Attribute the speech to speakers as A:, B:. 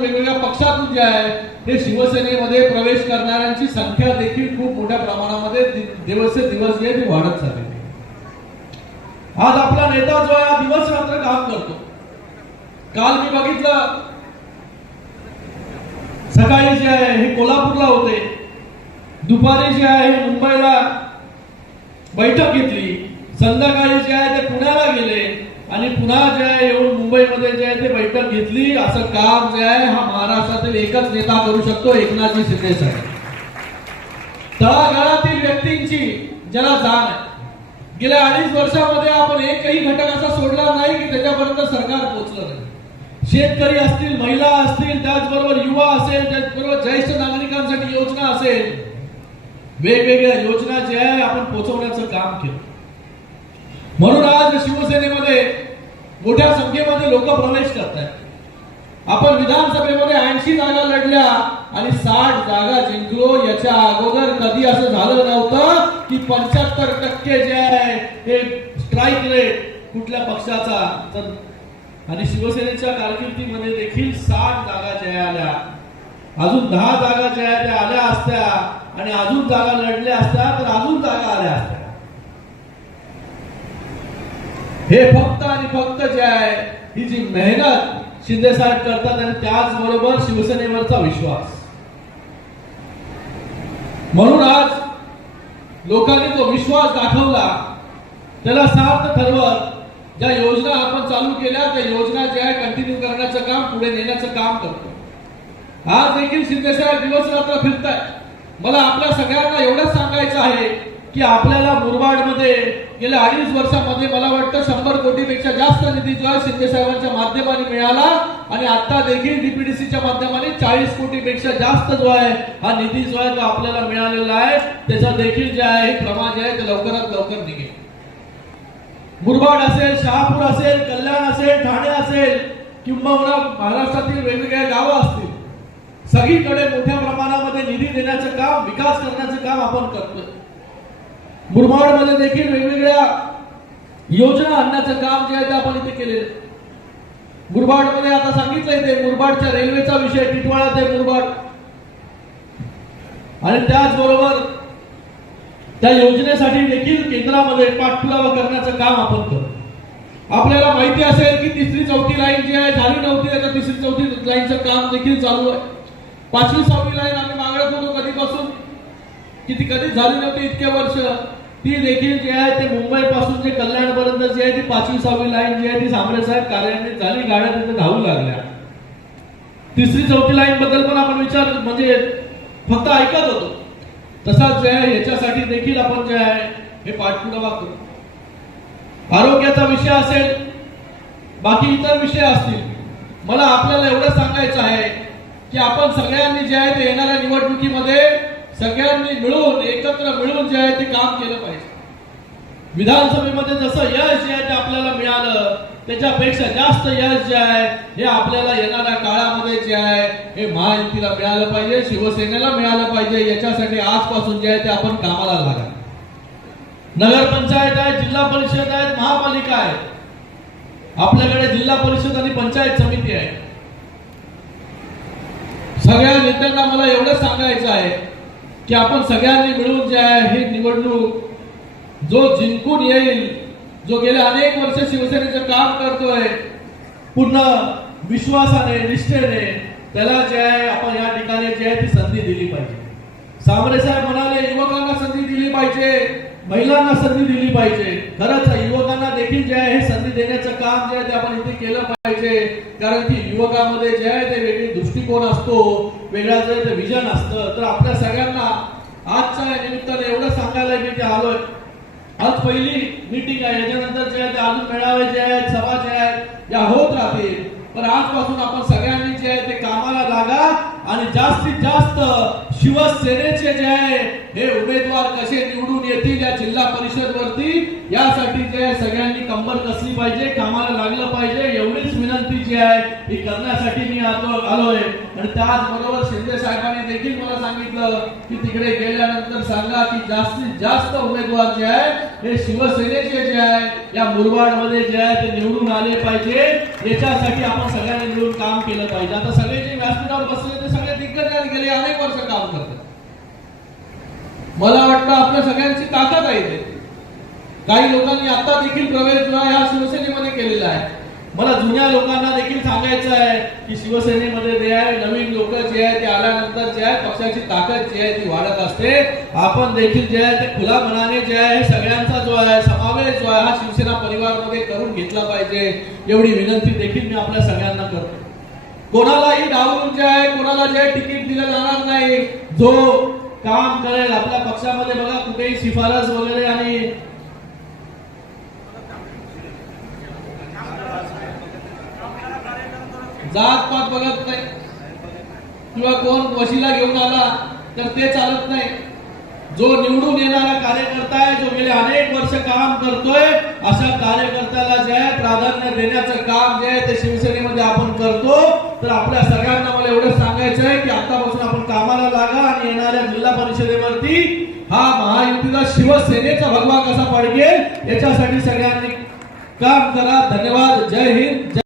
A: वेगवेगळ्या पक्षातून जे आहे. हे शिवसेनेमध्ये प्रवेश करणाऱ्यांची संख्या देखील खूप मोठ्या प्रमाणामध्ये दि- दिवस दिवस जे ती वाढत चाललेली आज आपला नेता जो आहे हा दिवस रात्र काम करतो. काल मी बघितलं. सकाळी जे आहे हे कोल्हापूरला होते. दुपारी जे आहे हे मुंबईला बैठक घेतली. संध्याकाळी जे आहे ते पुण्याला गेले. आणि पुन्हा जे आहे येऊन मुंबईमध्ये जे आहे ते बैठक घेतली. असं काम जे आहे हा महाराष्ट्रातील एकच नेता करू शकतो एकनाथजी शिंदे साहेब. तळागाळातील व्यक्तींची ज्याला जाण आहे. गेल्या अडीच वर्षामध्ये आपण एकही घटक असा सोडला नाही की त्याच्यापर्यंत सरकार पोहोचलं नाही. शेतकरी असतील महिला असतील त्याचबरोबर युवा असेल त्याचबरोबर ज्येष्ठ नागरिकांसाठी योजना असेल. वेगवेगळ्या योजना ज्या आहे आपण पोहोचवण्याचं काम केलं. म्हणून आज शिवसेनेमध्ये मोठ्या संख्येमध्ये लोक प्रवेश करत आहेत आपण विधानसभेमध्ये ऐंशी जागा लढल्या आणि साठ जागा जिंकलो याच्या अगोदर कधी असं झालं नव्हतं की पंच्याहत्तर टक्के जे आहे हे स्ट्राईक रेट कुठल्या पक्षाचा? तर आणि शिवसेनेच्या कारकिर्दीमध्ये देखील साठ जागा ज्या आल्या. अजून दहा जागा ज्या त्या आल्या असत्या आणि अजून जागा लढल्या असत्या तर अजून जागा आल्या असत्या हे फक्त आणि फक्त जे आहे ही जी मेहनत शिंदे साहेब करतात आणि त्याचबरोबर शिवसेनेवरचा विश्वास. म्हणून आज लोकांनी तो विश्वास दाखवला त्याला सार्थ ठरवत ज्या योजना आपण चालू केल्या त्या योजना ज्या आहे कंटिन्यू करण्याचं काम पुढे नेण्याचं काम करतो. आज देखील शिंदे साहेब दिवस रात्र फिरताय मला आपल्या सगळ्यांना एवढंच सांगायचं आहे की आपल्याला मुरबाडमध्ये गेल्या अडीच वर्षामध्ये मला वाटतं शंभर कोटीपेक्षा जास्त निधी जो आहे शिंदे साहेबांच्या माध्यमाने मिळाला आणि आता देखील डीपीडीसीच्या माध्यमाने चाळीस कोटीपेक्षा जास्त जो आहे हा निधी जो आहे तो आपल्याला मिळालेला आहे त्याचा देखील जे आहे प्रमाण जे आहे ते लवकरात लवकर निघेल. मुरबाड असेल शहापूर असेल कल्याण असेल ठाणे असेल किंबहुना महाराष्ट्रातील वेगवेगळ्या गावं असतील सगळीकडे मोठ्या प्रमाणामध्ये निधी देण्याचं काम विकास करण्याचं काम आपण करतोय. मुरबाडमध्ये देखील वेगवेगळ्या योजना आणण्याचं काम जे आहे ते आपण इथे केलेलं आहे. मुरबाडमध्ये आता सांगितलंय ते मुरबाडच्या रेल्वेचा विषय टिटवाळा ते मुरबाड आणि त्याचबरोबर त्या योजनेसाठी देखील केंद्रामध्ये पाठपुरावा करण्याचं काम आपण करतो आपल्याला माहिती असेल की तिसरी चौथी लाईन जी आहे झाली नव्हती आता तिसरी चौथी लाईनचं काम देखील चालू आहे. पाचवी सहावी लाईन आम्ही मागत होतो कधीपासून? की ती कधीच झाली नव्हती इतके वर्ष. ती देखील जी आहे ते मुंबई पासून जे कल्याणपर्यंत जी आहे ती पाचवी सहावी लाईन जी आहे ती सांबरे साहेब कार्यान्वित झाली. गाड्या तिथे धावू लागल्या. तिसरी चौथी लाईन बद्दल पण आपण विचार म्हणजे फक्त ऐकत होतो. तसाच जे आहे याच्यासाठी देखील आपण जे आहे हे पाठपुरावा करू आरोग्याचा विषय असेल बाकी इतर विषय असतील मला आपल्याला एवढं सांगायचं आहे की आपण सगळ्यांनी जे आहे ते येणाऱ्या निवडणुकीमध्ये सगळ्यांनी मिळून एकत्र मिळून जे आहे ते काम केलं पाहिजे. विधानसभेमध्ये जसं यश जे आहे ते आपल्याला मिळालं त्याच्यापेक्षा जास्त यश जे आहे हे आपल्याला येणाऱ्या काळामध्ये जे आहे हे महायुतीला मिळालं पाहिजे शिवसेनेला मिळालं पाहिजे याच्यासाठी आजपासून जे आहे ते आपण कामाला लागा नगरपंचायत आहे जिल्हा परिषद आहेत महापालिका आहे. आपल्याकडे जिल्हा परिषद आणि पंचायत समिती आहे. सगळ्या नेत्यांना मला एवढं सांगायचं आहे की आपण सगळ्यांनी मिळून जे आहे ही निवडणूक जो जिंकून येईल जो गेल्या अनेक वर्ष शिवसेनेचं काम करतोय पुन्हा विश्वासाने निष्ठेने त्याला जे आहे आपण या ठिकाणी जे आहे ती संधी दिली पाहिजे. सामरे साहेब म्हणाले युवकांना संधी दिली पाहिजे महिलांना संधी दिली पाहिजे. खरंच युवकांना देखील जे आहे हे संधी देण्याचं काम जे आहे ते आपण इथे केलं पाहिजे. कारण की युवकामध्ये जे आहे ते वेगळी दृष्टिकोन असतो. वेगळा जर ते विजन असतं तर आपल्या सगळ्यांना आजच्या या निमित्ताने एवढं सांगायला मी ते आलोय. आज पहिली मीटिंग आहे याच्यानंतर जे आहे ते अजून मेळावे जे आहेत सभा जे आहेत या होत राहतील. पण आजपासून आपण सगळ्यांनी जे आहे ते कामाला लागा आणि जास्तीत जास्त शिवसेनेचे जे आहे हे उमेदवार कसे निवडून येतील या जिल्हा परिषद वरती यासाठी जे सगळ्यांनी कंबर कसली पाहिजे कामाला लागलं पाहिजे एवढीच विनंती जी आहे ही करण्यासाठी मी आलो आलोय. आणि त्याचबरोबर शिंदे साहेबांनी देखील मला सांगितलं की तिकडे गेल्यानंतर सांगा की जास्तीत जास्त उमेदवार जे आहे हे शिवसेनेचे जे आहे या मुरबाडमध्ये जे आहे ते निवडून आले पाहिजे. याच्यासाठी आपण सगळ्यांनी मिळून काम केलं पाहिजे. आता सगळे सगळे गेले आणि पक्ष काम करतात मला वाटतं आपल्या सगळ्यांची ताकद आहे ते काही लोकांनी आता देखील प्रवेश जो आहे हा शिवसेनेमध्ये केलेला आहे. मला जुन्या लोकांना देखील सांगायचं आहे की शिवसेनेमध्ये जे आहे नवीन लोक जे आहे ते आल्यानंतर जे आहे पक्षाची ताकद जी आहे ती वाढत असते. आपण देखील जे आहे ते खुला मनाने जे आहे सगळ्यांचा जो आहे समावेश जो आहे हा शिवसेना परिवारमध्ये करून घेतला पाहिजे. एवढी विनंती देखील मी आपल्या सगळ्यांना करतो. कोणालाही डावून जे आहे कोणाला जे तिकीट दिलं जाणार नाही. जो काम करेल आपल्या पक्षामध्ये बघा कुठेही शिफारस वगैरे आणि जात पात बघत नाही. किंवा कोण वशिला घेऊन आला तर ते चालत नाही. जो निवडून येणारा कार्यकर्ता आहे जो गेले अनेक वर्ष काम करतोय अशा कार्यकर्त्याला जे आहे प्राधान्य देण्याचं काम जे आहे ते शिवसेनेमध्ये आपण करतो. तर आपल्या सगळ्यांना मला एवढं सांगायचं आहे की आतापासून आपण कामाला लागा आणि येणाऱ्या जिल्हा परिषदेवरती हा महायुतीला शिवसेनेचा भगवा कसा पडकेल याच्यासाठी सगळ्यांनी काम करा. धन्यवाद. जय हिंद. जय